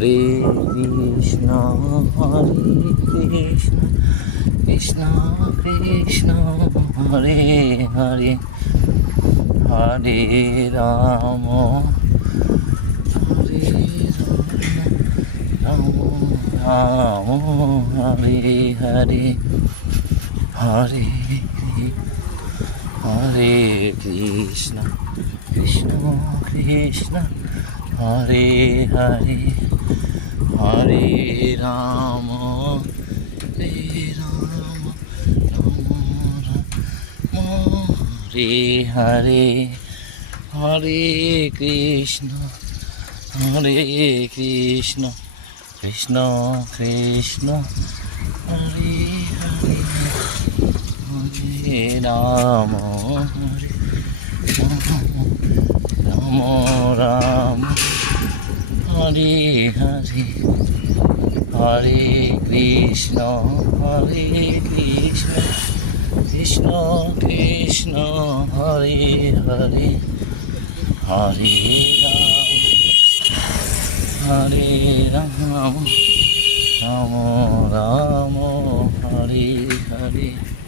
Hare Krishna Krishna Krishna Hare Hare Hare Ram Hare Ram Ram Hare Hare Hare Hare Krishna Krishna Krishna Hare Hare Hare Ram Hare Ram Ram Ram Hare Hare Hare Krishna Krishna Krishna Hare Hare Hare Ram Hare Ram Ram Hare Hare Hare Krishna Krishna Krishna Hare Hare Hare Ram Ram Ram Hare Hare